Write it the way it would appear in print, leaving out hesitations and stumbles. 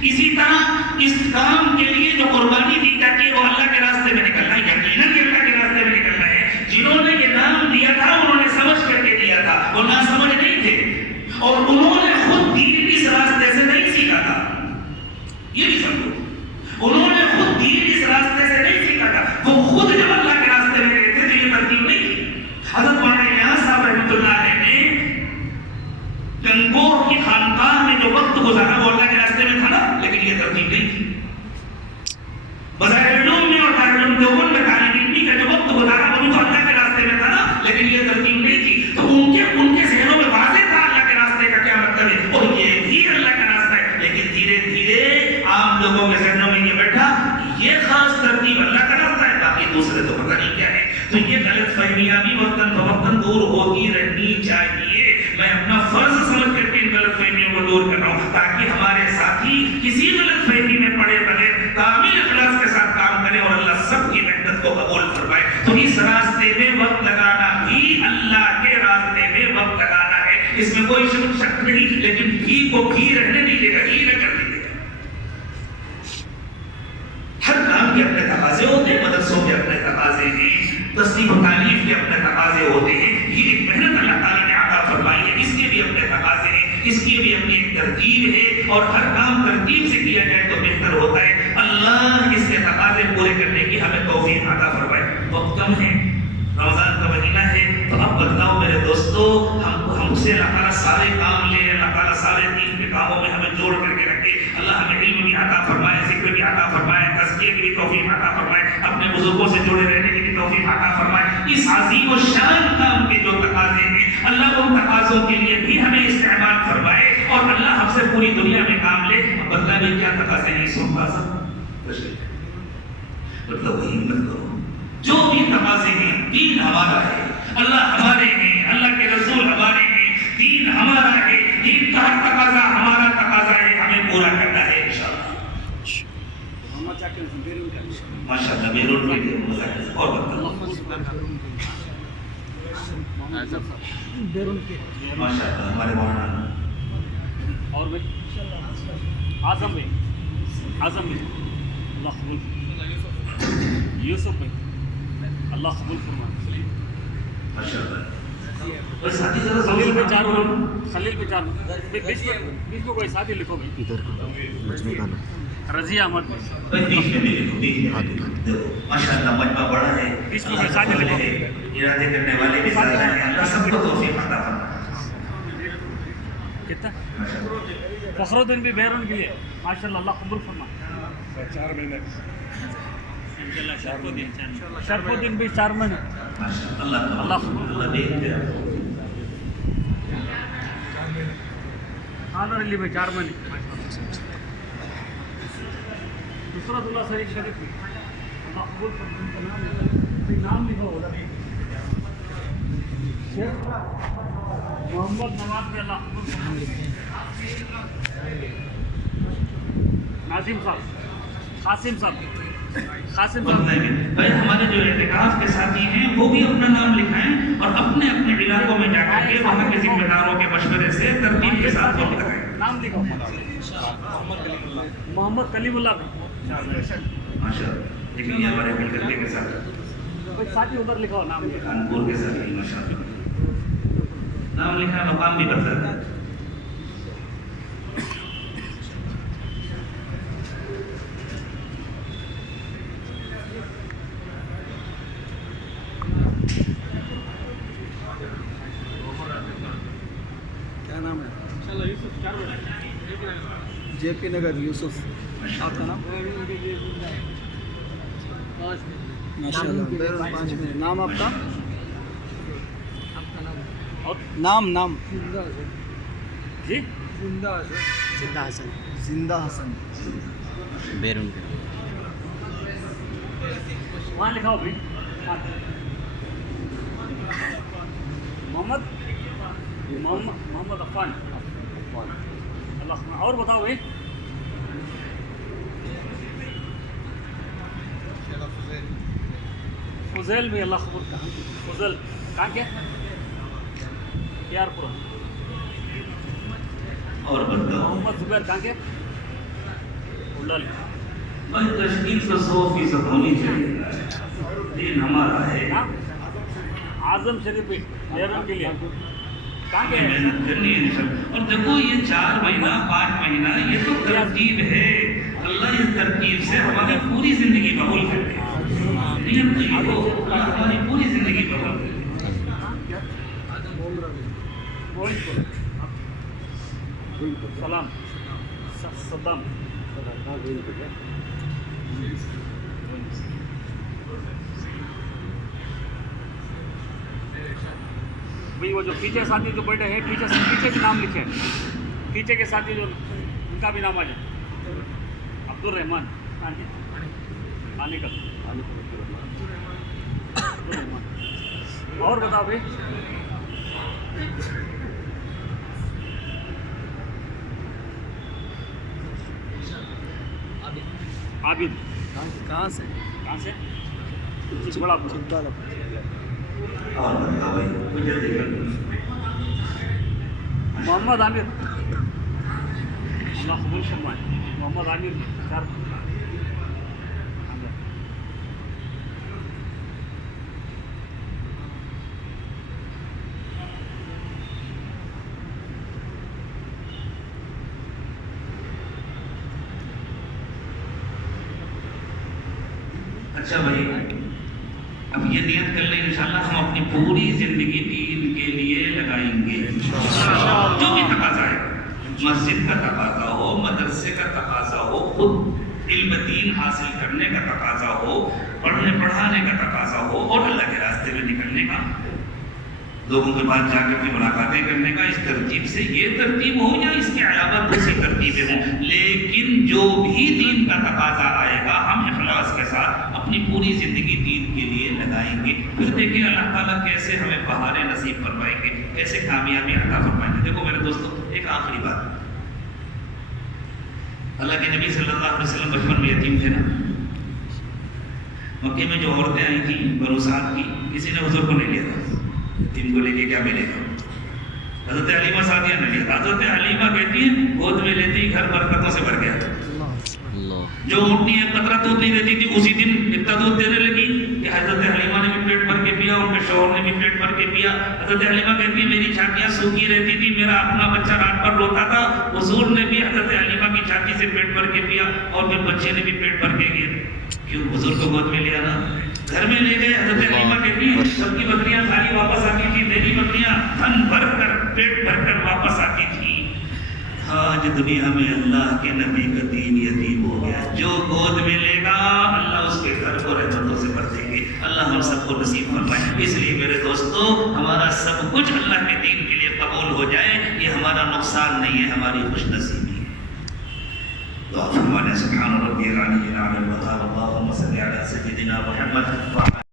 اسی طرح اس کام کے لیے جو قربانی دی جاتی ہے وہ اللہ کے راستے میں نکلنا ہے، یقیناً اللہ کے راستے میں نکلنا ہے۔ جنہوں نے یہ نام دیا تھا انہوں نے سمجھ کر کے دیا تھا، وہ نہ سمجھ نہیں تھے، اور انہوں نے خود دین اس راستے سے نہیں سیکھا تھا۔ یہ بھی سمجھو، انہوں نے خود دین اس راستے سے نہیں سیکھا تھا، وہ خود جب اللہ کے راستے میں گئے تھے تو یہ ترتیب نہیں تھی۔ حضرت مولانا الیاس صاحب رحمۃ اللہ علیہ نے گنگور کی خانقاہ میں جو وقت گزارا وہ اللہ کے راستے میں تھا نا، لیکن یہ ترتیب نہیں تھی۔ مظاہر علوم میں اور دارالعلوم دیوبند میں طالب علمی کا جو وقت گزارا وہ بھی تو اللہ کے راستے میں تھا نا، لیکن یہ ترتیب نہیں تھی۔ تو ان کے ذہنوں میں واضح تھا اللہ کے راستے کا کیا مطلب ہے، اور یہ بھی اللہ کا راستہ ہے، لیکن دھیرے دھیرے عام لوگوں کے ذہنوں میں یہ بیٹھا یہ خاص ترتیب اللہ کا راستہ ہے، باقی دوسرے تو پتہ نہیں کیا ہے۔ تو یہ غلط فہمیاں بھی وقتاً فوقتاً دور ہوتی رہنی چاہیے۔ میں اپنا فرض سمجھ کر کے ان غلط فہمیوں کو دور کر رہا ہوں تاکہ ہمارے ساتھی کسی غلط فہمی میں پڑے بغیر کامل اخلاص کے ساتھ کام کریں اور اللہ سب کی محنت کو قبول فرمائے۔ تو اس راستے میں وقت لگانا بھی اللہ کے راستے میں وقت لگانا ہے، اس میں کوئی شک نہیں، لیکن بھی کو بھی رہنے دیجیے گا، ہی نہ کر دیجیے گا۔ ہر کام کے اپنے تقاضے ہوتے ہیں، مدرسوں کے اپنے تقاضے ہیں، تصنیف و تعلیف کے اپنے تقاضے ہوتے ہیں، یہ ایک محنت اللہ تعالیٰ نے عطا فرمائی ہے، اس کے بھی اپنے تقاضے ہیں، اس کی بھی اپنی ایک ترتیب ہے، اور ہر کام ترتیب سے کیا جائے تو بہتر ہوتا ہے۔ اللہ اس کے تقاضے پورے کرنے کی ہمیں توفیق عطا فرمائے۔ وقت کم ہے، رمضان کا مہینہ ہے، تو اب بتلاؤ میرے دوستو، ہم سے اللہ تعالیٰ سارے کام لے، اللہ تعالیٰ سارے دین کے کاموں میں ہمیں جوڑ کر کے رکھے۔ اللہ ہمیں علم بھی عطا فرمائے، ذکر بھی عطا فرمائے، تزکیے کی بھی توفیق عطا فرمائے، اپنے بزرگوں سے جڑے رہنے کی بھی توفیق عطا فرمائے۔ اس عظیم و شان کام کے جو تقاضے ہیں اللہ ان تقاضوں کے لیے بھی ہمیں استعمال فرمائے، اور اللہ ہم سے پوری دنیا میں کام لے۔ بدلہ میں کیا تقاضے ہیں، سن پاسا مطلب وہی ہمت کرو، جو بھی تقاضے ہیں، دین ہمارا ہے، اللہ ہمارے ہیں، اللہ کے رسول ہمارے ہیں، دین ہمارا ہے، دین کا ہر تقاضا ہمارا تقاضا ہے، ہمیں پورا کرنا ہے انشاءاللہ۔ ماشاءاللہ بیرون کے مذاکرات اور ماشاءاللہ ہمارے مولانا اور بھی اعظم بھائی، اعظم بھائی اللہ قبول، یوسف بھائی اللہ قبول فرمائے، ماشاءاللہ۔ بس ساتھی ذرا خلیل بھائی 4 منٹ، خلیل بھائی 4 منٹ، بیچ میں کوئی ساتھی لکھو بھائی، ادھر مجمع کا نام رضیہ احمد بھائی بیچ میں بھی لکھو، بیچ میں ماشاءاللہ مجمع بڑا ہے، بیچ میں کوئی ساتھی لکھو، ارادے کرنے والے بھی زیادہ ہیں، اللہ سب کو توفیق عطا فرمائے۔ کتنا فخر الدین بھی بیرون بھی ہے، ماشاءاللہ اللہ قبول فرمائے۔ 4 مہینے شرف الدین بھی 4 مہینے، اللہ عالر علی بھائی 4 مہینے، نصرت اللہ شریف شریف بھی اللہ قبول فرمائے۔ نام لکھو محمد نواز میں اللہ قبول فرمائے۔ ناظم صاحب، قاسم صاحب، قاسم صاحب بھائی ہمارے جو اعتکاف کے ساتھی ہیں وہ بھی اپنا نام لکھائیں اور اپنے اپنے علاقوں میں جا کر کے وہاں کے ذمہ داروں کے مشورے سے ترتیب کے ساتھ وقت لگائیں۔ نام لکھو محمد کلیم اللہ بھی ماشاءاللہ، لیکن یہ ہمارے کلکتے کے ساتھ کوئی ساتھی ادھر لکھو نام لکھو۔ کانپور کے ساتھ ماشاءاللہ نام لکھا، مقام بھی بدل ہے۔ کیا نام ہے؟ جے پی نگر یوسف، آپ کا نام؟ ماشاء اللہ بیرون 5 مہینے۔ نام آپ کا؟ نام جی زندہ حسن بیرون وہاں لکھاؤ بھی محمد عفان اللہ، اور بتاؤ بھائی فضیل بھی اللہ خبر کہاں، فضل کہاں کیا پورا، اور بتاؤ محمد زبیر کہاں کے لل بھائی تشکیل تو 100% ہونی چاہیے. دین ہمارا ہے. اعظم شریف بیرون کے لیے کہاں کے محنت کرنی ہے. اور دیکھو یہ 4 مہینہ 5 مہینہ یہ تو ترتیب ہے. اللہ اس ترتیب سے ہماری پوری زندگی قبول کر لے. نیم تو یہ ہو اللہ ہماری پوری زندگی قبول کر لے. سلام صدام بھائی وہ جو پیچھے ساتھی جو بیٹھے ہیں پیچھے بھی نام لکھے پیچھے کے ساتھی جو ان کا بھی نام آ جائے. عبد الرحمان آنے کا اور بتاؤ بھائی عابد کہاں سے کہاں سے بڑا اور بتاؤ بھائی مجھے دیکھا محمد عامر اللہ قبول فرمائے. محمد عامر سر اچھا بھائی اب یہ نیت کر لیں انشاءاللہ ہم اپنی پوری زندگی دین کے لیے لگائیں گے. جو بھی تقاضا ہے مسجد کا تقاضا ہو مدرسے کا تقاضا ہو خود علم دین حاصل کرنے کا تقاضا ہو پڑھنے پڑھانے کا تقاضا ہو اور اللہ کے راستے میں نکلنے کا لوگوں کے پاس جا کر کے ملاقاتیں کرنے کا اس ترتیب سے یہ ترتیب ہو یا اس کے علاوہ دوسری ترتیبیں ہوں لیکن جو بھی دین کا تقاضا آئے گا ہم اخلاص کے ساتھ اپنی پوری زندگی دین کے لیے لگائیں گے. پھر دیکھیں اللہ تعالیٰ کیسے ہمیں بہاریں نصیب فرمائیں گے کیسے کامیابی عطا فرمائیں گے. دیکھو میرے دوستوں ایک آخری بات اللہ کے نبی صلی اللہ علیہ وسلم بچپن میں یتیم تھے نا. مکے میں جو عورتیں آئی تھیں بنو سعد کی کسی نے حضور کو نہیں لیا تھا. یتیم کو لے کے کیا ملے گا. حضرت حلیمہ سعدیہ نے لیا. حضرت حلیمہ کہتی ہیں گود میں لیتی گھر برکتوں سے بھر گیا. جو اونٹنی ایک قطرہ دودھ نہیں دیتی تھی اسی دن اتنا دودھ دینے لگی کہ حضرت حلیمہ نے بھی پیٹ بھر کے پیا ان کے شوہر نے بھی پیٹ بھر کے پیا. حضرت حلیمہ کہتی ہے میری چھاتیاں سوکھی رہتی تھی میرا اپنا بچہ رات بھر روتا تھا حضور نے بھی حضرت حلیمہ کی چھاتی سے پیٹ بھر کے پیا اور پھر بچے نے بھی پیٹ بھر کے گیا. کیوں حضور کو گود میں لیا نا گھر میں لے گئے. حضرت حلیمہ کہتی ہے سب کی بکریاں خالی واپس آتی تھی میری بکریاں تھن بھر کر پیٹ بھر کر واپس آتی تھی. آج دنیا میں اللہ کے نبی کا دین یتیم ہو گیا. جو گود میں لے گا اللہ اس کے گھر کو رحمتوں سے بھر دیں گے. اللہ ہم سب کو نصیب فرمائے. اس لیے میرے دوستو ہمارا سب کچھ اللہ کے دین کے لیے قبول ہو جائے یہ ہمارا نقصان نہیں ہے ہماری خوش نصیبی ہے. دعا فرمانے سبحان ربی العلی الاعلی اللهم صل علی سیدنا محمد.